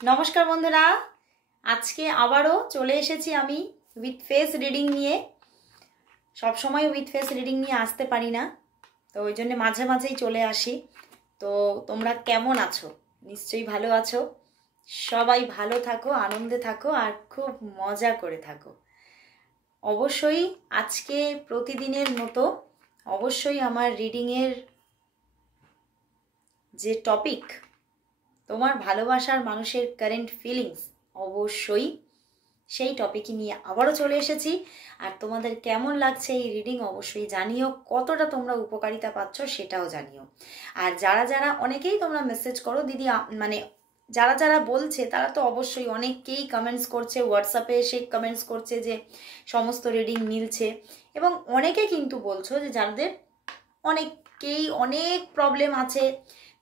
नमस्कार बंधुरा आज के आबारो चले एसेছি আমি উইথ ফেস রিডিং নিয়ে। সব সময় উইথ ফেস রিডিং নিয়ে আসতে পারি না, তো ওই জন্য মাঝে মাঝেই চলে আসি। তো তোমরা কেমন আছো? নিশ্চয়ই ভালো আছো। সবাই ভালো থাকো, আনন্দে থাকো আর খুব মজা করে থাকো। অবশ্যই আজকে প্রতিদিনের মতো অবশ্যই আমার রিডিং এর যে টপিক তোমার ভালোবাসার মানুষের কারেন্ট ফিলিংস, অবশ্যই সেই টপিকই নিয়ে আবারও চলে এসেছি। আর তোমাদের কেমন লাগছে এই রিডিং অবশ্যই জানিও, কতটা তোমরা উপকারিতা পাচ্ছ সেটাও জানিও। আর যারা যারা অনেকেই তোমরা মেসেজ করো দিদি, মানে যারা যারা বলছে তারা তো অবশ্যই অনেকেই কমেন্টস করছে, হোয়াটসঅ্যাপে এসে কমেন্টস করছে যে সমস্ত রিডিং মিলছে। এবং অনেকে কিন্তু বলছো যে যাদের অনেকেই অনেক প্রবলেম আছে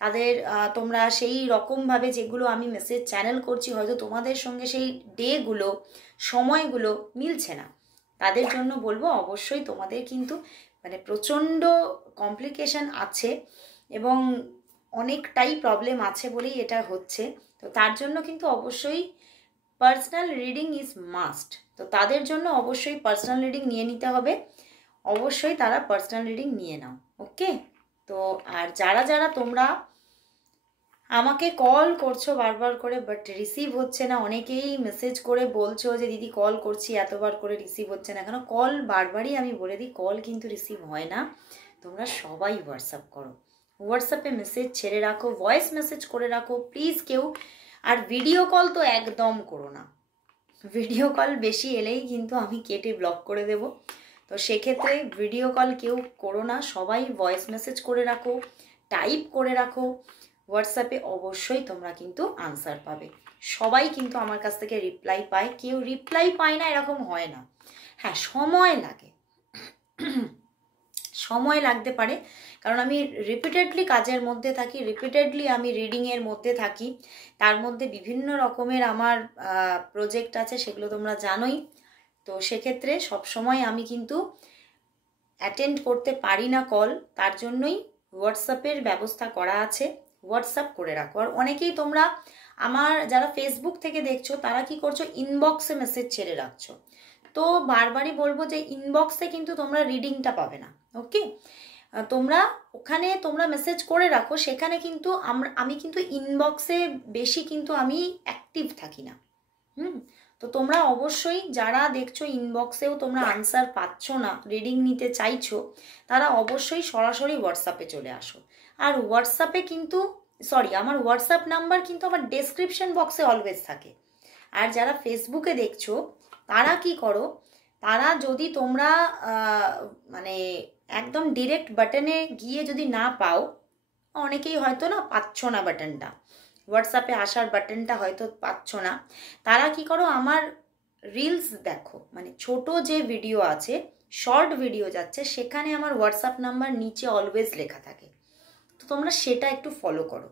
তাদের, তোমরা সেই রকমভাবে যেগুলো আমি মেসেজ চ্যানেল করছি হয়তো তোমাদের সঙ্গে সেই ডেগুলো সময়গুলো মিলছে না, তাদের জন্য বলবো অবশ্যই তোমাদের কিন্তু মানে প্রচণ্ড কমপ্লিকেশন আছে এবং অনেকটাই প্রবলেম আছে বলেই এটা হচ্ছে। তো তার জন্য কিন্তু অবশ্যই পার্সোনাল রিডিং ইজ মাস্ট। তো তাদের জন্য অবশ্যই পার্সোনাল রিডিং নিয়ে নিতে হবে, অবশ্যই তারা পার্সোনাল রিডিং নিয়ে নাও। ওকে, তো আর যারা যারা তোমরা আমাকে কল করছো বারবার করে বাট রিসিভ হচ্ছে না, অনেকেই মেসেজ করে বলছো যে দিদি কল করছি এতবার করে রিসিভ হচ্ছে না কেন? কল বারবারই আমি বলে দিই কল কিন্তু রিসিভ হয় না। তোমরা সবাই হোয়াটসঅ্যাপ করো, হোয়াটসঅ্যাপে মেসেজ ছেড়ে রাখো, ভয়েস মেসেজ করে রাখো প্লিজ কেউ। আর ভিডিও কল তো একদম করো না, ভিডিও কল বেশি এলেই কিন্তু আমি কেটে ব্লক করে দেব। তো সেক্ষেত্রে ভিডিও কল কেউ করো না, সবাই ভয়েস মেসেজ করে রাখো, টাইপ করে রাখো। হোয়াটসঅ্যাপে অবশ্যই তোমরা কিন্তু আনসার পাবে, সবাই কিন্তু আমার কাছ থেকে রিপ্লাই পায়, কেউ রিপ্লাই পায় না এরকম হয় না। হ্যাঁ, সময় লাগে, সময় লাগতে পারে, কারণ আমি রিপিটেডলি কাজের মধ্যে থাকি, রিপিটেডলি আমি রিডিংয়ের মধ্যে থাকি, তার মধ্যে বিভিন্ন রকমের আমার প্রজেক্ট আছে সেগুলো তোমরা জানোই। তো সেক্ষেত্রে সবসময় আমি কিন্তু অ্যাটেন্ড করতে পারি না কল, তার জন্যই হোয়াটসঅ্যাপের ব্যবস্থা করা আছে, হোয়াটসঅ্যাপ করে রাখো। আর অনেকেই তোমরা আমার যারা ফেসবুক থেকে দেখছো তারা কি করছো, ইনবক্সে মেসেজ ছেড়ে রাখছো। তো বারবারই বলবো যে ইনবক্সে কিন্তু তোমরা রিডিংটা পাবে না। ওকে, তোমরা ওখানে তোমরা মেসেজ করে রাখো, সেখানে কিন্তু আমি কিন্তু ইনবক্সে বেশি কিন্তু আমি অ্যাক্টিভ থাকি না। তো তোমরা অবশ্যই যারা দেখছো ইনবক্সেও তোমরা আনসার পাচ্ছ না, রিডিং নিতে চাইছো, তারা অবশ্যই সরাসরি হোয়াটসঅ্যাপে চলে আসো। আর হোয়াটসঅ্যাপে কিন্তু আমার হোয়াটসঅ্যাপ নাম্বার কিন্তু আমার ডেসক্রিপশন বক্সে অলওয়েজ থাকে। আর যারা ফেসবুকে দেখছো তারা কি করো, তারা যদি তোমরা মানে একদম ডিরেক্ট বাটনে গিয়ে যদি না পাও, অনেকেই হয়তো না পাচ্ছ না বাটনটা, হোয়াটসঅ্যাপে আসার বাটনটা হয়তো পাচ্ছ না, তারা কি করো আমার রিলস দেখো, মানে ছোট যে ভিডিও আছে, শর্ট ভিডিও যাচ্ছে, সেখানে আমার হোয়াটসঅ্যাপ নাম্বার নিচে অলওয়েজ লেখা থাকে। তো তোমরা সেটা একটু ফলো করো,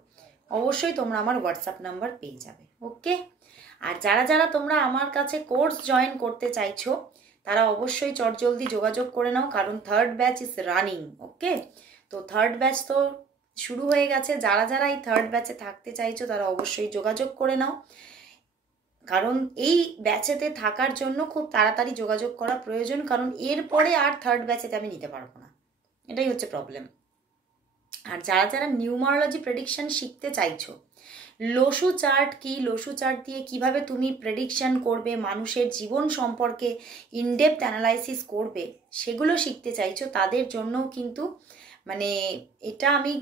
অবশ্যই তোমরা আমার হোয়াটসঅ্যাপ নাম্বার পেয়ে যাবে। ওকে, আর যারা যারা তোমরা আমার কাছে কোর্স জয়েন করতে চাইছো তারা অবশ্যই চটজলদি যোগাযোগ করে নাও, কারণ থার্ড ব্যাচ ইজ রানিং। ওকে, তো থার্ড ব্যাচ তো শুরু হয়ে গেছে, যারা যারা এই থার্ড ব্যাচে থাকতে চাইছো তারা অবশ্যই যোগাযোগ করে নাও, কারণ এই ব্যাচেতে থাকার জন্য খুব তাড়াতাড়ি যোগাযোগ করা প্রয়োজন, কারণ এরপরে আর থার্ড ব্যাচেতে আমি নিতে পারবো না, এটাই হচ্ছে প্রবলেম। আর যারা যারা নিউমারোলজি প্রেডিকশন শিখতে চাইছো, লোসু চার্ট কি, লোসু চার্ট দিয়ে কিভাবে তুমি প্রেডিকশন করবে, মানুষের জীবন সম্পর্কে ইনডেপথ অ্যানালাইসিস করবে, সেগুলো শিখতে চাইছো, তাদের জন্যও কিন্তু মানে এটা আমি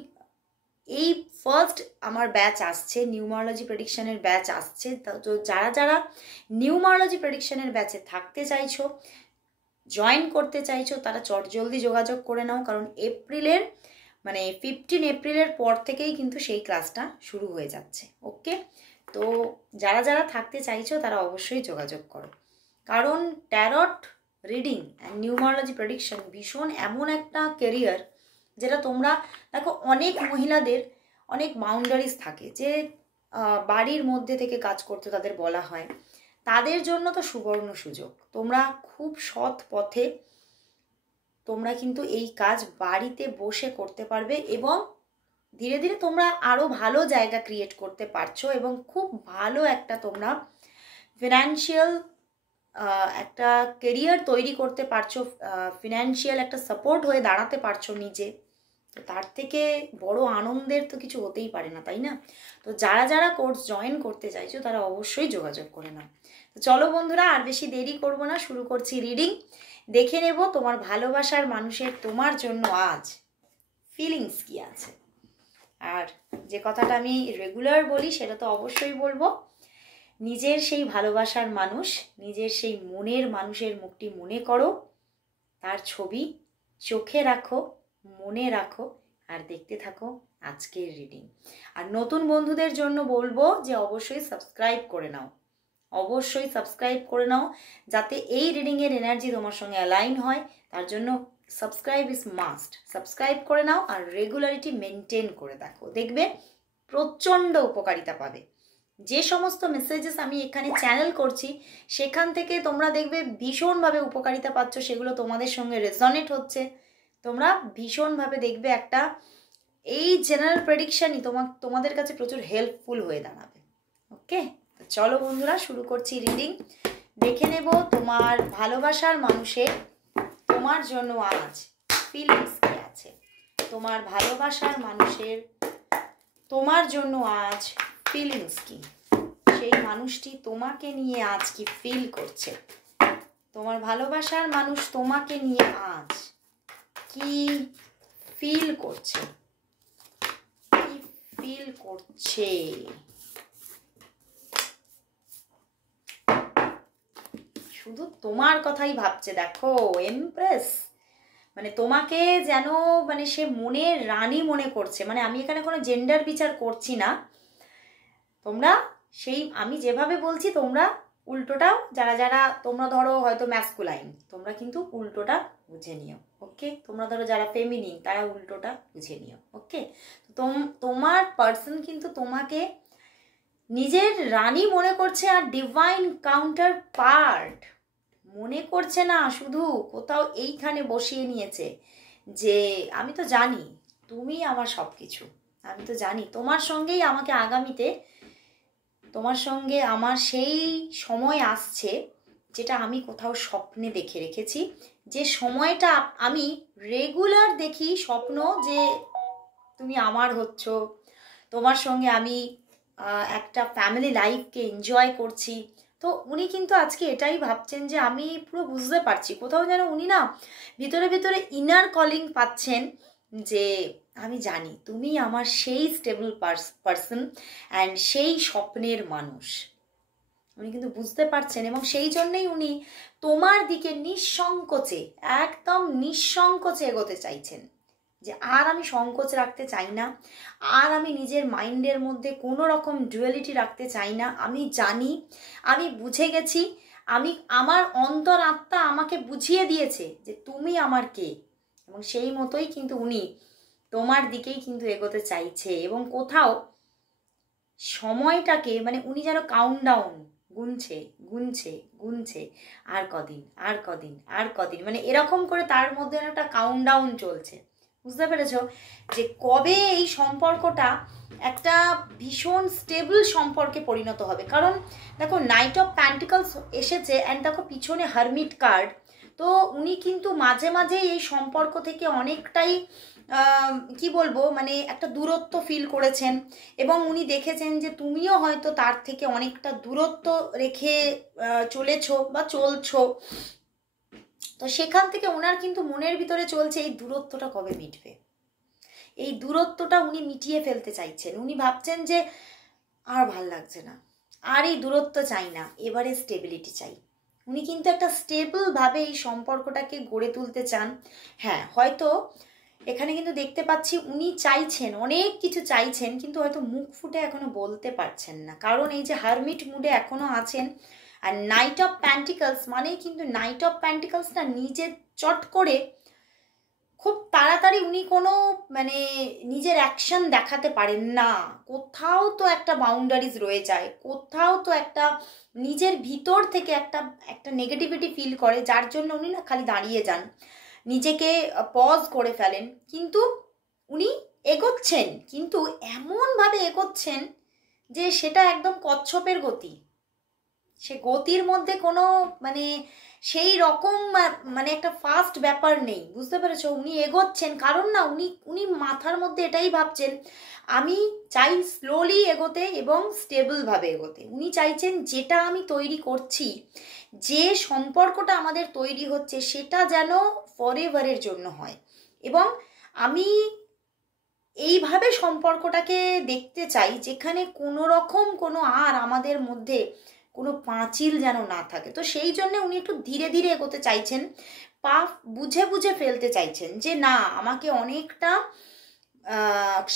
এই ফার্স্ট আমার ব্যাচ আসছে, নিউমারোলজি প্রেডিকশনের ব্যাচ আসছে। তো যারা যারা নিউমারোলজি প্রেডিকশনের ব্যাচে থাকতে চাইছো, জয়েন করতে চাইছো, তারা চটজলদি যোগাযোগ করে নাও, কারণ এপ্রিলের মানে 15 এপ্রিলের পর থেকেই কিন্তু সেই ক্লাসটা শুরু হয়ে যাচ্ছে। ওকে, তো যারা যারা থাকতে চাইছো তারা অবশ্যই যোগাযোগ করো, কারণ tarot reading and numerology prediction ভীষণ এমন একটা কেরিয়ার যেটা তোমরা দেখো, অনেক মহিলাদের অনেক বাউন্ডারিজ থাকে যে বাড়ির মধ্যে থেকে কাজ করতে তাদের বলা হয়, তাদের জন্য তো সুবর্ণ সুযোগ, তোমরা খুব সৎ পথে তোমরা কিন্তু এই কাজ বাড়িতে বসে করতে পারবে এবং ধীরে ধীরে তোমরা আরও ভালো জায়গা ক্রিয়েট করতে পারছো এবং খুব ভালো একটা তোমরা ফিনান্সিয়াল একটা কেরিয়ার তৈরি করতে পারছো, ফিনান্সিয়াল একটা সাপোর্ট হয়ে দাঁড়াতে পারছো নিজে। তো তার থেকে বড় আনন্দের তো কিছু হতেই পারে না, তাই না? তো যারা যারা কোর্স জয়েন করতে চাইছো তারা অবশ্যই যোগাযোগ করে নাও। তো চলো বন্ধুরা, আর বেশি দেরি করবো না, শুরু করছি রিডিং। দেখে নেব তোমার ভালোবাসার মানুষের তোমার জন্য আজ ফিলিংস কি আছে। আর যে কথাটা আমি রেগুলার বলি সেটা তো অবশ্যই বলবো, নিজের সেই ভালোবাসার মানুষ, নিজের সেই মনের মানুষের মুখটি মনে করো, তার ছবি চোখে রাখো, মনে রাখো, আর দেখতে থাকো আজকের রিডিং। আর নতুন বন্ধুদের জন্য বলবো যে অবশ্যই সাবস্ক্রাইব করে নাও, অবশ্যই সাবস্ক্রাইব করে নাও, যাতে এই রিডিংয়ের এনার্জি তোমার সঙ্গে অ্যালাইন হয়। তার জন্য সাবস্ক্রাইব ইজ মাস্ট, সাবস্ক্রাইব করে নাও আর রেগুলারিটি মেনটেন করে দেখো, দেখবে প্রচণ্ড উপকারিতা পাবে। যে সমস্ত মেসেজেস আমি এখানে চ্যানেল করছি সেখান থেকে তোমরা দেখবে ভীষণভাবে উপকারিতা পাচ্ছ, সেগুলো তোমাদের সঙ্গে রেজনেট হচ্ছে, তোমরা ভীষণভাবে দেখবে একটা এই জেনারেল প্রেডিকশনই তোমাদের কাছে প্রচুর হেল্পফুল হয়ে দাঁড়াবে। ওকে, চলো বন্ধুরা, শুরু করছি রিডিং। দেখে নেব তোমার ভালোবাসার মানুষের তোমার জন্য আজ ফিলিংস কি আছে। তোমার ভালোবাসার মানুষের তোমার জন্য আজ ফিলিংস কি, সেই মানুষটি তোমাকে নিয়ে আজ কি ফিল করছে। তোমার ভালোবাসার মানুষ তোমাকে নিয়ে আজ কি ফিল করছে, কি ফিল করছে। শুধু তোমার কথাই ভাবছে, দেখো এমপ্রেস, মানে তোমাকে যেন মানে সে মনের রানী মনে করছে। মানে আমি এখানে কোনো জেন্ডার বিচার করছি না, তোমরা সেই আমি যেভাবে বলছি তোমরা উল্টোটাও, যারা যারা তোমরা ধরো হয়তো ম্যাসকুলাইন, তোমরা কিন্তু উল্টোটা বুঝে নিও। ওকে, তোমরা ধরো যারা ফেমিনিন তারা উল্টোটা বুঝে নিও। ওকে, তোমার পার্সন কিন্তু তোমাকে নিজের রানী মনে করছে আর ডিভাইন কাউন্টার পার্ট মনে করছে না, শুধু কোথাও এইখানে বসিয়ে নিয়েছে যে আমি তো জানি তুমি আমার সব কিছু, আমি তো জানি তোমার সঙ্গেই আমাকে আগামীতে, তোমার সঙ্গে আমার সেই সময় আসছে যেটা আমি কোথাও স্বপ্নে দেখে রেখেছি, যে সময়টা আমি রেগুলার দেখি স্বপ্ন, যে তুমি আমার হচ্ছ, তোমার সঙ্গে আমি একটা ফ্যামিলি লাইফকে এনজয় করছি। তো উনি কিন্তু আজকে এটাই ভাবছেন যে আমি পুরো বুঝতে পারছি, কোথাও যেন উনি না ভিতরে ভিতরে ইনার কলিং পাচ্ছেন যে আমি জানি তুমি আমার সেই স্টেবল পার্সন অ্যান্ড সেই স্বপ্নের মানুষ। উনি কিন্তু বুঝতে পারছেন এবং সেই জন্যই উনি তোমার দিকে নিঃসংকোচে, একদম নিঃসংকোচে এগোতে চাইছেন, যে আর আমি সংকোচ রাখতে চাই না, আর আমি নিজের মাইন্ডের মধ্যে কোনো রকম ডুয়ালিটি রাখতে চাই না। আমি জানি, আমি বুঝে গেছি, আমি আমার অন্তরাত্মা আমাকে বুঝিয়ে দিয়েছে যে তুমি আমার কে, এবং সেই মতোই কিন্তু উনি তোমার দিকেই কিন্তু এগোতে চাইছে। এবং কোথাও সময়টাকে মানে উনি যেন কাউন্টডাউন গুনছে গুনছে গুনছে, আর কদিন আর কদিন আর কদিন, মানে এরকম করে তার মধ্যে একটা কাউন্টডাউন চলছে। বুঝতে পেরেছ যে কবে এই সম্পর্কটা একটা ভীষণ স্টেবল সম্পর্কে পরিণত হবে। কারণ দেখো নাইট অফ প্যান্টিকলস এসেছে অ্যান্ড দেখো পিছনে হারমিট কার্ড, তো উনি কিন্তু মাঝে মাঝে এই সম্পর্ক থেকে অনেকটাই কি বলবো মানে একটা দূরত্ব ফিল করেছেন, এবং উনি দেখেছেন যে তুমিও হয়তো তার থেকে অনেকটা দূরত্ব রেখে চলেছো বা চলছো। তো সেখান থেকে ওনার কিন্তু মনের ভিতরে চলছে এই দূরত্বটা কবে মিটবে, এই দূরত্বটা উনি মিটিয়ে ফেলতে চাইছেন। উনি ভাবছেন যে আর ভাল লাগছে না, আর এই দূরত্ব চাই না, এবারে স্টেবিলিটি চাই। উনি কিন্তু একটা স্টেবলভাবে এই সম্পর্কটাকে গড়ে তুলতে চান। হ্যাঁ, হয়তো এখানে কিন্তু দেখতে পাচ্ছি উনি চাইছেন, অনেক কিছু চাইছেন, কিন্তু হয়তো মুখ ফুটে এখনো বলতে পারছেন না, কারণ এই যে হারমিট মুডে এখনো আছেন। আর নাইট অফ প্যান্টিকলস মানেই কিন্তু নাইট অফ প্যান্টিকলসটা নিজে চট করে খুব তাড়াতাড়ি উনি কোনো মানে নিজের অ্যাকশন দেখাতে পারেন না, কোথাও তো একটা বাউন্ডারিজ রয়ে যায়, কোথাও তো একটা নিজের ভিতর থেকে একটা নেগেটিভিটি ফিল করে, যার জন্য উনি না খালি দাঁড়িয়ে যান, নিজেকে পজ করে ফেলেন, কিন্তু উনি এগোচ্ছেন, কিন্তু এমনভাবে এগোচ্ছেন যে সেটা একদম কচ্ছপের গতি। সে গতির মধ্যে কোনো মানে সেই রকম মানে একটা ফাস্ট ব্যাপার নেই, বুঝতে পেরেছো? উনি এগোচ্ছেন কারণ না উনি উনি মাথার মধ্যে এটাই ভাবছেন, আমি চাই স্লোলি এগোতে এবং স্টেবলভাবে এগোতে। উনি চাইছেন যেটা আমি তৈরি করছি, যে সম্পর্কটা আমাদের তৈরি হচ্ছে, সেটা যেন ফরএভারের জন্য হয়। এবং আমি এইভাবে সম্পর্কটাকে দেখতে চাই যেখানে কোনো রকম কোনো আর আমাদের মধ্যে কোনো পাঁচিল যেন না থাকে। তো সেই জন্য উনি একটু ধীরে ধীরে এগোতে চাইছেন, পা বুঝে বুঝে ফেলতে চাইছেন যে না, আমাকে অনেকটা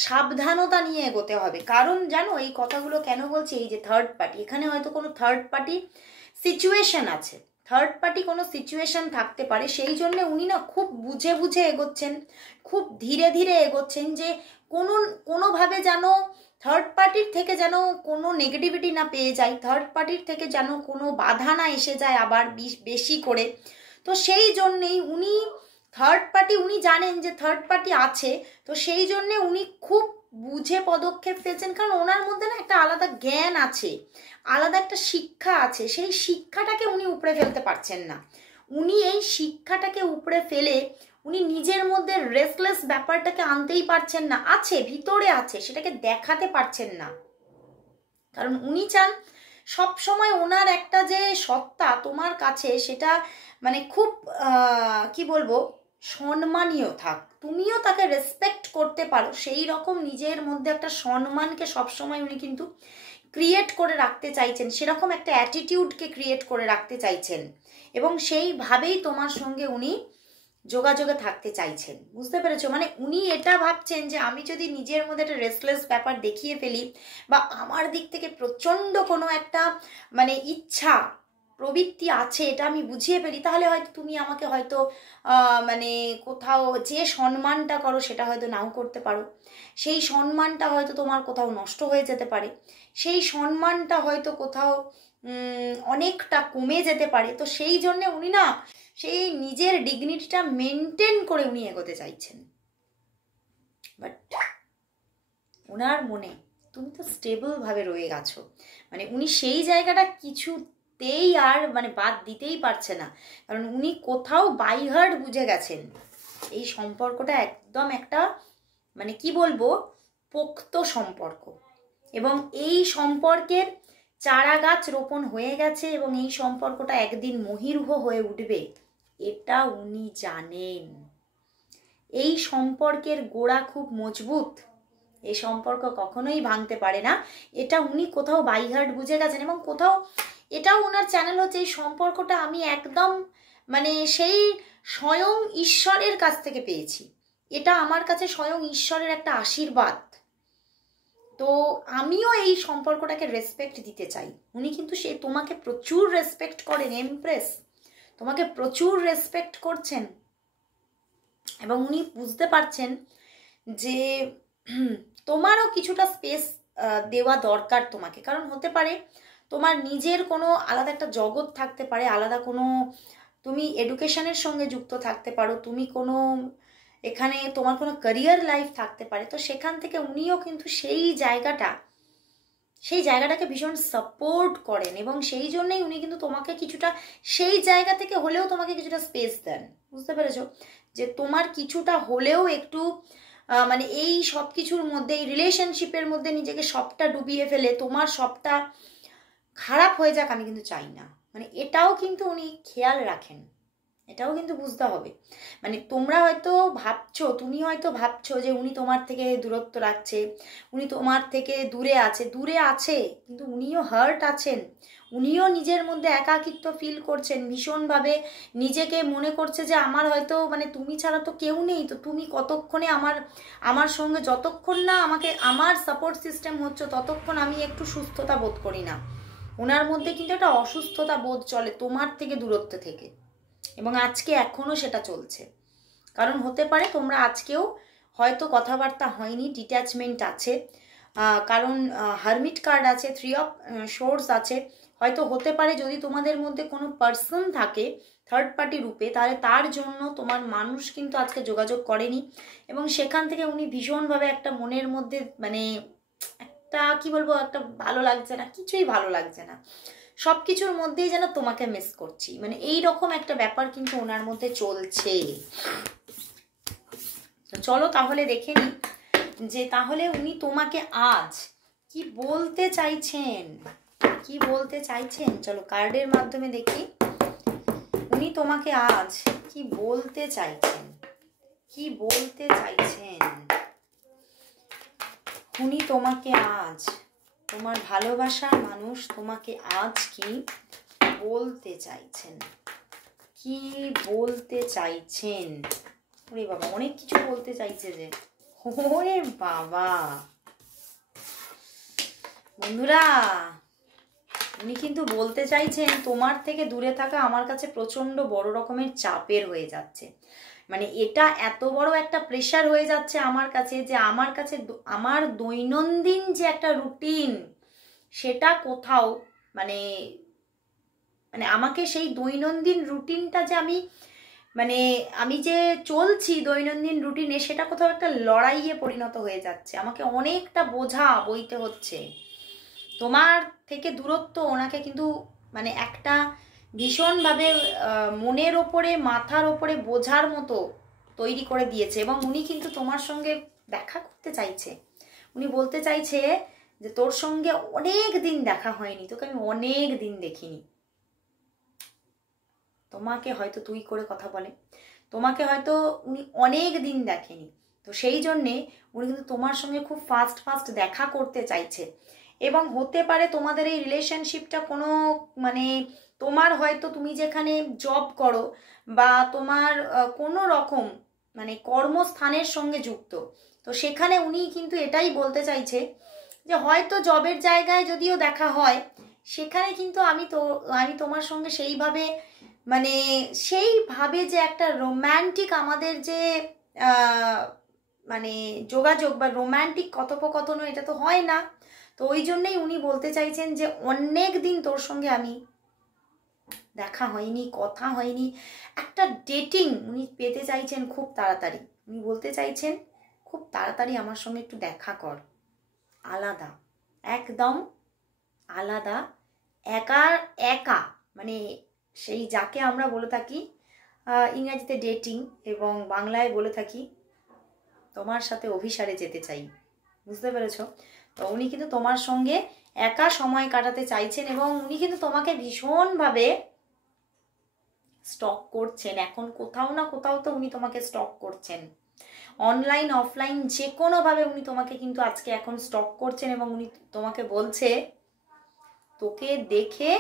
সাবধানতা নিয়ে এগোতে হবে। কারণ জানো এই কথাগুলো কেন বলছি, এই যে থার্ড পার্টি, এখানে হয়তো কোনো থার্ড পার্টি সিচুয়েশন আছে, থার্ড পার্টি কোনো সিচুয়েশন থাকতে পারে। সেই জন্য উনি না খুব বুঝে বুঝে এগোচ্ছেন, খুব ধীরে ধীরে এগোচ্ছেন, যে কোনোভাবে যেন থার্ড পার্টির থেকে যেন কোনো নেগেটিভিটি না পেয়ে যায়, থার্ড পার্টির থেকে যেন কোনো বাধা না এসে যায় আবার বেশি করে। তো সেই জন্যেই উনি থার্ড পার্টি, উনি জানেন যে থার্ড পার্টি আছে, তো সেই জন্যে উনি খুব বুঝে পদক্ষেপ ফেলছেন। কারণ ওনার মধ্যে না একটা আলাদা জ্ঞান আছে, আলাদা একটা শিক্ষা আছে, সেই শিক্ষাটাকে উনি উপড়ে ফেলতে পারছেন না। উনি এই শিক্ষাটাকে উপড়ে ফেলে উনি নিজের মধ্যে রেস্টলেস ব্যাপারটাকে আনতেই পারছেন না, আছে ভিতরে আছে, সেটাকে দেখাতে পারছেন না। কারণ উনি চান সব সময় ওনার একটা যে সত্তা তোমার কাছে, সেটা মানে খুব কি বলবো, সম্মানীয় থাক, তুমিও তাকে রেসপেক্ট করতে পারো, সেই রকম নিজের মধ্যে একটা সম্মানকে সবসময় উনি কিন্তু ক্রিয়েট করে রাখতে চাইছেন, সেরকম একটা অ্যাটিটিউডকে ক্রিয়েট করে রাখতে চাইছেন, এবং সেইভাবেই তোমার সঙ্গে উনি যোগাযোগে থাকতে চাইছেন, বুঝতে পেরেছো? মানে উনি এটা ভাবছেন যে আমি যদি নিজের মধ্যে একটা রেস্টলেস ব্যাপার দেখিয়ে ফেলি, বা আমার দিক থেকে প্রচণ্ড কোনো একটা মানে ইচ্ছা প্রবৃত্তি আছে এটা আমি বুঝিয়ে ফেলি, তাহলে হয়তো তুমি আমাকে হয়তো মানে কোথাও যে সম্মানটা করো সেটা হয়তো নাও করতে পারো, সেই সম্মানটা হয়তো তোমার কোথাও নষ্ট হয়ে যেতে পারে, সেই সম্মানটা হয়তো কোথাও অনেকটা কমে যেতে পারে। তো সেই জন্যে উনি না সেই নিজের ডিগনিটিটা মেনটেন করে উনি এগোতে চাইছেন। বাট ওনার মনে তুমি তো স্টেবলভাবে রয়ে গেছো, মানে উনি সেই জায়গাটা কিছুতেই আর মানে বাদ দিতেই পারছে না। কারণ উনি কোথাও বাই হার্ট বুঝে গেছেন এই সম্পর্কটা একদম একটা মানে কি বলবো পোক্ত সম্পর্ক, এবং এই সম্পর্কের চারা গাছ রোপণ হয়ে গেছে, এবং এই সম্পর্কটা একদিন মহীরুহ হয়ে উঠবে, এটা উনি জানেন। এই সম্পর্কের গোড়া খুব মজবুত, এই সম্পর্ক কখনোই ভাঙতে পারে না, এটা উনি কোথাও বাই হার্ট বুঝে গেছেন। এবং কোথাও এটাও ওনার চ্যানেল হচ্ছে এই সম্পর্কটা আমি একদম মানে সেই স্বয়ং ঈশ্বরের কাছ থেকে পেয়েছি, এটা আমার কাছে স্বয়ং ঈশ্বরের একটা আশীর্বাদ। তো আমিও এই সম্পর্কটাকে রেসপেক্ট দিতে চাই। উনি কিন্তু সে তোমাকে প্রচুর রেসপেক্ট করেন এমপ্রেস, তোমাকে প্রচুর রেসপেক্ট করছেন, এবং উনি বুঝতে পারছেন যে তোমারও কিছুটা স্পেস দেওয়া দরকার তোমাকে। কারণ হতে পারে তোমার নিজের কোনো আলাদা একটা জগৎ থাকতে পারে, আলাদা কোনো তুমি এডুকেশনের সঙ্গে যুক্ত থাকতে পারো, তুমি কোনো এখানে তোমার কোনো ক্যারিয়ার লাইফ থাকতে পারে। তো সেখান থেকে উনিও কিন্তু সেই জায়গাটাকে ভীষণ সাপোর্ট করেন, এবং সেই জন্যই উনি কিন্তু তোমাকে কিছুটা সেই জায়গা থেকে হলেও তোমাকে কিছুটা স্পেস দেন, বুঝতে পেরেছো? যে তোমার কিছুটা হলেও একটু মানে এই সব কিছুর মধ্যে, এই রিলেশনশিপের মধ্যে নিজেকে সবটা ডুবিয়ে ফেলে তোমার সবটা খারাপ হয়ে যাক আমি কিন্তু চাই না, মানে এটাও কিন্তু উনি খেয়াল রাখেন, এটাও কিন্তু বুঝতে হবে। মানে তোমরা হয়তো ভাবছো, তুমি হয়তো ভাবছো যে উনি তোমার থেকে দূরত্ব রাখছে, উনি তোমার থেকে দূরে আছে, কিন্তু উনিও হার্ট আছেন, উনিও নিজের মধ্যে একাকিত্ব ফিল করছেন ভীষণভাবে, নিজেকে মনে করছে যে আমার হয়তো মানে তুমি ছাড়া তো কেউ নেই, তো তুমি কতক্ষণে আমার সঙ্গে যতক্ষণ না আমাকে আমার সাপোর্ট সিস্টেম হচ্ছে ততক্ষণ আমি একটু সুস্থতা বোধ করি না। ওনার মধ্যে কিন্তু একটা অসুস্থতা বোধ চলে তোমার থেকে দূরত্ব থেকে, এবং আজকে এখনও সেটা চলছে। কারণ হতে পারে তোমরা আজকেও হয়তো কথাবার্তা হয়নি, ডিট্যাচমেন্ট আছে, কারণ হারমিট কার্ড আছে, 3 অফ সোর্স আছে, হয়তো হতে পারে যদি তোমাদের মধ্যে কোনো পার্সন থাকে থার্ড পার্টি রূপে, তাহলে তার জন্য তোমার মানুষ কিন্তু আজকে যোগাযোগ করেনি, এবং সেখান থেকে উনি ভীষণভাবে একটা মনের মধ্যে মানে একটা কি বলবো, একটা ভালো লাগছে না, কিছুই ভালো লাগছে না, সব কিছুর মধ্যেই যেন তোমাকে মিস করছি, মানে এই রকম একটা ব্যাপার কিন্তু ওনার মধ্যে চলছে। চলো তাহলে দেখে নি যে তাহলে উনি তোমাকে আজ কি বলতে চাইছেন, কি বলতে চাইছেন। চলো কার্ডের মাধ্যমে দেখি উনি তোমাকে আজ কি বলতে চাইছেন, কি বলতে চাইছেন। উনি তোমাকে আজ, তোমার ভালোবাসার মানুষ তোমাকে আজ কি বলতে চাইছেন, কি বলতে চাইছেন। ওরে বাবা, অনেক কিছু বলতে চাইছে যে, ওরে বাবা বন্ধুরা, উনি কিন্তু বলতে চাইছেন তোমার থেকে দূরে থাকা আমার কাছে প্রচন্ড বড় রকমের চাপের হয়ে যাচ্ছে, মানে এটা এত বড় একটা প্রেশার হয়ে যাচ্ছে আমার কাছে যে আমার কাছে আমার দৈনন্দিন যে একটা রুটিন সেটা কোথাও মানে মানে আমাকে সেই দৈনন্দিন রুটিনটা যে আমি যে চলছি দৈনন্দিন রুটিনে, সেটা কোথাও একটা লড়াইয়ে পরিণত হয়ে যাচ্ছে, আমাকে অনেকটা বোঝা বইতে হচ্ছে। তোমার থেকে দূরত্ব ওনাকে কিন্তু মানে একটা ভীষণভাবে মনের ওপরে মাথার ওপরে বোঝার মতো তৈরি করে দিয়েছে, এবং উনি কিন্তু তোমার সঙ্গে দেখা করতে চাইছে। উনি বলতে চাইছে যে তোর সঙ্গে অনেক দিন দেখা হয়নি, তোকে আমি অনেক দিন দেখিনি। তোমাকে হয়তো তুই করে কথা বলে, তোমাকে হয়তো উনি অনেক দিন দেখেনি, তো সেই জন্যে উনি কিন্তু তোমার সঙ্গে খুব ফাস্ট ফাস্ট দেখা করতে চাইছে। এবং হতে পারে তোমাদের এই রিলেশনশিপটা কোনো মানে তোমার হয়তো তুমি যেখানে জব করো বা তোমার কোনো রকম মানে কর্মস্থানের সঙ্গে যুক্ত, তো সেখানে উনি কিন্তু এটাই বলতে চাইছে যে হয়তো জবের জায়গায় যদিও দেখা হয়, সেখানে কিন্তু আমি তোমার সঙ্গে সেইভাবে মানে সেইভাবে যে একটা রোম্যান্টিক আমাদের যে মানে যোগাযোগ বা রোম্যান্টিক কথোপকথন, এটা তো হয় না। তো ওই জন্যই উনি বলতে চাইছেন যে অনেক দিন তোর সঙ্গে আমি দেখা হয়নি, কথা হয়নি, একটা ডেটিং উনি পেতে চাইছেন খুব তাড়াতাড়ি। উনি বলতে চাইছেন খুব তাড়াতাড়ি আমার সঙ্গে একটু দেখা কর, আলাদা, একদম আলাদা, একা একা, মানে সেই যাকে আমরা বলে থাকি ইংরেজিতে ডেটিং এবং বাংলায় বলে থাকি তোমার সাথে অভিসারে যেতে চাই, বুঝতে পেরেছ? তো উনি কিন্তু তোমার সঙ্গে একা সময় কাটাতে চাইছেন, এবং উনি কিন্তু তোমাকে ভীষণভাবে স্টক করছেন এখন, কোথাও না কোথাও তো উনি তোমাকে স্টক করছেন, অনলাইন অফলাইন যে কোনোভাবে উনি তোমাকে কিন্তু আজকে এখন স্টক করছেন, এবং উনি তোমাকে বলছে তোকে দেখে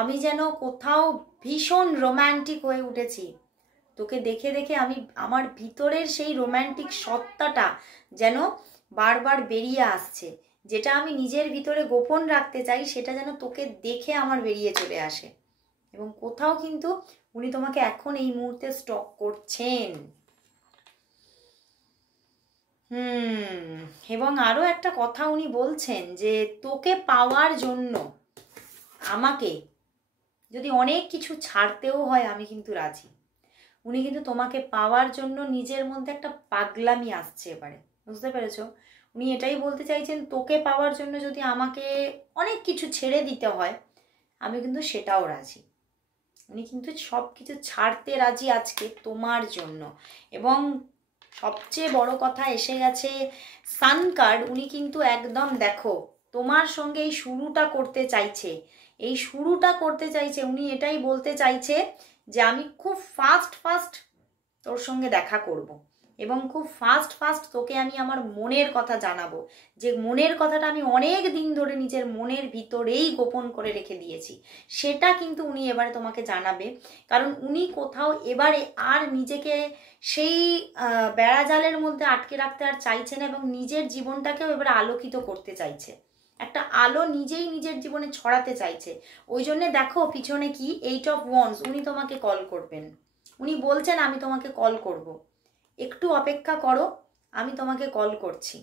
আমি যেন কোথাও ভীষণ রোম্যান্টিক হয়ে উঠেছি, তোকে দেখে দেখে আমি আমার ভিতরের সেই রোম্যান্টিক সত্তাটা যেন বারবার বেরিয়ে আসছে, যেটা আমি নিজের ভিতরে গোপন রাখতে চাই সেটা যেন তোকে দেখে আমার বেরিয়ে চলে আসে, এবং কোথাও কিন্তু উনি তোমাকে এখন এই মুহূর্তে স্টক করছেন। এবং আরো একটা কথা উনি বলছেন যে তোকে পাওয়ার জন্য আমাকে যদি অনেক কিছু ছাড়তেও হয় আমি কিন্তু রাজি। উনি কিন্তু তোমাকে পাওয়ার জন্য নিজের মধ্যে একটা পাগলামি আসছে এবারে, বুঝতে পেরেছো? উনি এটাই বলতে চাইছেন তোকে পাওয়ার জন্য যদি আমাকে অনেক কিছু ছেড়ে দিতে হয় আমি কিন্তু সেটাও রাজি। উনি কিন্তু সব কিছু ছাড়তে রাজি আজকে তোমার জন্য। এবং সবচেয়ে বড় কথা এসে গেছে সান কার্ড। উনি কিন্তু একদম দেখো তোমার সঙ্গে এই শুরুটা করতে চাইছে, এই শুরুটা করতে চাইছে। উনি এটাই বলতে চাইছে যে আমি খুব ফাস্ট ফাস্ট তোর সঙ্গে দেখা করব, এবং খুব ফাস্ট ফাস্ট তোকে আমি আমার মনের কথা জানাবো, যে মনের কথাটা আমি অনেক দিন ধরে নিজের মনের ভিতরেই গোপন করে রেখে দিয়েছি, সেটা কিন্তু উনি এবারে তোমাকে জানাবে। কারণ উনি কোথাও এবারে আর নিজেকে সেই বেড়াজালের মধ্যে আটকে রাখতে আর চাইছে না, এবং নিজের জীবনটাকেও এবারে আলোকিত করতে চাইছে, একটা আলো নিজেই নিজের জীবনে ছড়াতে চাইছে। ওই জন্য দেখো পিছনে কি 8 অফ ওয়ান্ডস, উনি তোমাকে কল করবেন, উনি বলছেন আমি তোমাকে কল করব, একটু অপেক্ষা করো, আমি তোমাকে কল করছি।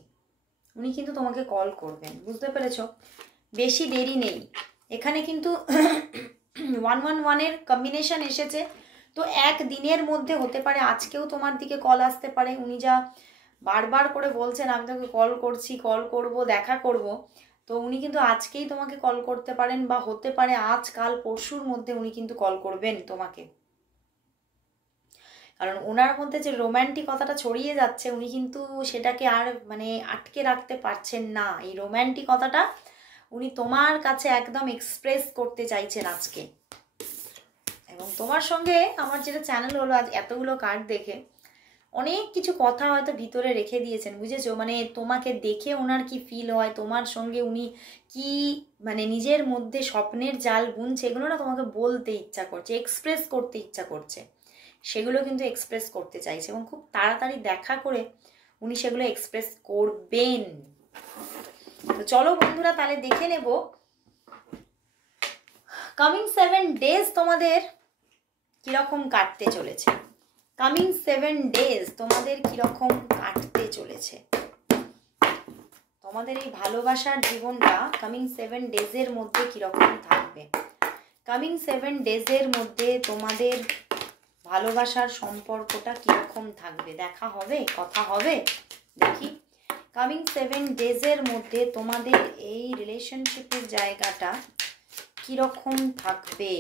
উনি কিন্তু তোমাকে কল করবেন, বুঝতে পেরেছ? বেশি দেরি নেই, এখানে কিন্তু 111 এর কম্বিনেশন এসেছে। তো এক দিনের মধ্যে হতে পারে আজকেও তোমার দিকে কল আসতে পারে। উনি যা বারবার করে বলছেন আমি তোকে কল করছি, কল করব, দেখা করব, তো উনি কিন্তু আজকেই তোমাকে কল করতে পারেন, বা হতে পারে আজ কাল পরশুর মধ্যে উনি কিন্তু কল করবেন তোমাকে। কারণ ওনার মধ্যে যে রোম্যান্টিকতাটা ছড়িয়ে যাচ্ছে, উনি কিন্তু সেটাকে আর মানে আটকে রাখতে পারছেন না। এই রোম্যান্টিকতাটা উনি তোমার কাছে একদম এক্সপ্রেস করতে চাইছেন আজকে। এবং তোমার সঙ্গে আমার যেটা চ্যানেল হলো, আজ এতগুলো কার্ড দেখে অনেক কিছু কথা হয়তো ভিতরে রেখে দিয়েছেন, বুঝেছো? মানে তোমাকে দেখে ওনার কি ফিল হয়, তোমার সঙ্গে উনি কি মানে নিজের মধ্যে স্বপ্নের জাল বুনছে, এগুলো না তোমাকে বলতে ইচ্ছা করছে, এক্সপ্রেস করতে ইচ্ছা করছে, সেগুলো কিন্তু এক্সপ্রেস করতে চাইছে। এবং খুব তাড়াতাড়ি দেখা করে উনি সেগুলো এক্সপ্রেস করবেন। তো চলো বন্ধুরা, তাহলে দেখে নেব কামিং 7 ডেজ তোমাদের কিরকম কাটতে চলেছে। কামিং 7 ডেজ তোমাদের কিরকম কাটতে চলেছে, তোমাদের এই ভালোবাসার জীবনটা কামিং 7 ডেজের মধ্যে কিরকম থাকবে। কামিং 7 ডেজের মধ্যে তোমাদের ভালোবাসার সম্পর্কটা কিরকম থাকবে, দেখা হবে, কথা হবে, দেখি। কামিং 7 ডেজের মধ্যে তোমাদের এই রিলেশনশিপের জায়গাটা কিরকম থাকবে।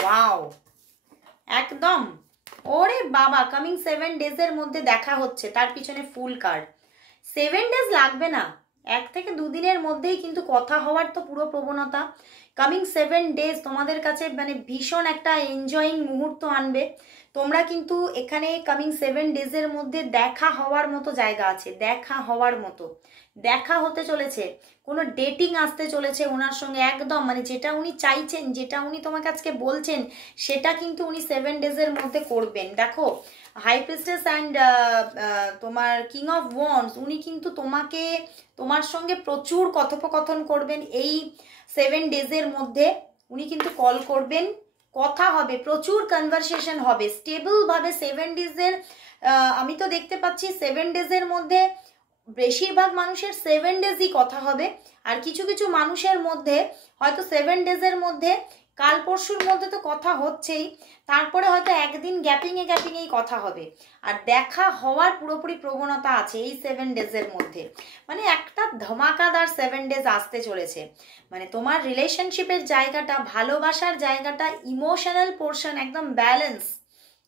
ওয়াও, একদম, ওরে বাবা, কামিং 7 ডেজের মধ্যে দেখা হচ্ছে, তার পিছনে ফুল কার্ড। 7 ডেজ লাগবে না, 1 থেকে 2 দিনের মধ্যেই কিন্তু কথা হওয়ার তো পুরো প্রবণতা। কামিং 7 ডেজ তোমাদের কাছে মানে ভীষণ একটা এনজয়িং মুহূর্ত আনবে। তোমরা কিন্তু এখানে কামিং 7 ডেজের মধ্যে দেখা হওয়ার মতো জায়গা আছে, দেখা হওয়ার মতো, দেখা হতে চলেছে, কোনো ডেটিং আসতে চলেছে ওনার সঙ্গে একদম, মানে যেটা উনি চাইছেন, যেটা উনি তোমাকে আজকে বলছেন, সেটা কিন্তু উনি 7 ডেজের মধ্যে করবেন। দেখো, হাই প্রিস্টেস অ্যান্ড তোমার কিং অফ ওয়ান্ডস, উনি কিন্তু তোমাকে, তোমার সঙ্গে প্রচুর কথোপকথন করবেন এই 7 ডেজের মধ্যে। উনি কিন্তু কল করবেন, কথা হবে, প্রচুর কনভারসেশন হবে, স্টেবলভাবে 7 ডেজের। আমি তো দেখতে পাচ্ছি 7 ডেজের মধ্যে বেশিরভাগ মানুষের 7 ডেজই কথা হবে। আর কিছু কিছু মানুষের মধ্যে হয়তো 7 ডেজের মধ্যে কাল পরশুর মধ্যে তো কথা হচ্ছেই, তারপরে হয়তো একদিন গ্যাপিংয়েই কথা হবে। আর দেখা হওয়ার পুরোপুরি প্রবণতা আছে এই 7 ডেজের মধ্যে। মানে একটা ধমাকাদার 7 ডেজ আসতে চলেছে। মানে তোমার রিলেশনশিপের জায়গাটা, ভালোবাসার জায়গাটা, ইমোশনাল পোর্শন একদম ব্যালেন্স।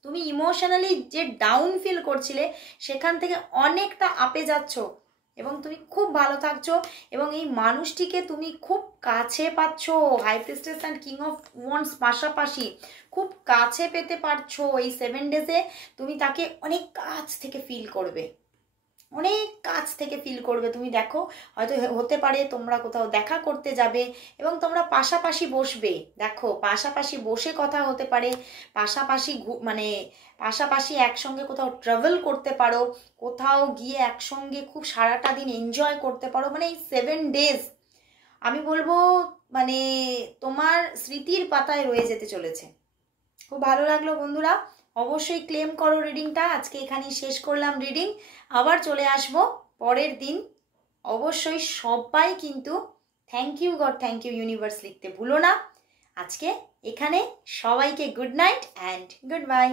তুমি ইমোশনালি যে ডাউন ফিল করছিলে, সেখান থেকে অনেকটা আপে যাচ্ছ এবং তুমি খুব ভালো থাকছো, এবং এই মানুষটিকে তুমি খুব কাছে পাচ্ছ। High priestess and king of wands পাশাপাশি খুব কাছে পেতে পারছো এই 7 ডেজে। তুমি তাকে অনেক কাছ থেকে ফিল করবে, অনেক কাছ থেকে ফিল করবে। তুমি দেখো, হয়তো হতে পারে তোমরা কোথাও দেখা করতে যাবে এবং তোমরা পাশাপাশি বসবে, দেখো পাশাপাশি বসে কথা হতে পারে, পাশাপাশি মানে পাশাপাশি একসঙ্গে কোথাও ট্রাভেল করতে পারো, কোথাও গিয়ে একসঙ্গে খুব সারাটা দিন এনজয় করতে পারো। মানে এই 7 ডেজ আমি বলবো মানে তোমার স্মৃতির পাতায় রয়ে যেতে চলেছে। খুব ভালো লাগলো বন্ধুরা, অবশ্যই ক্লেম করো রিডিংটা। আজকে এখানেই শেষ করলাম রিডিং, আবার চলে আসব পরের দিন। অবশ্যই সবাই কিন্তু thank you God, thank you universe লিখতে ভুলো না। আজকে এখানে সবাইকে good night and good bye.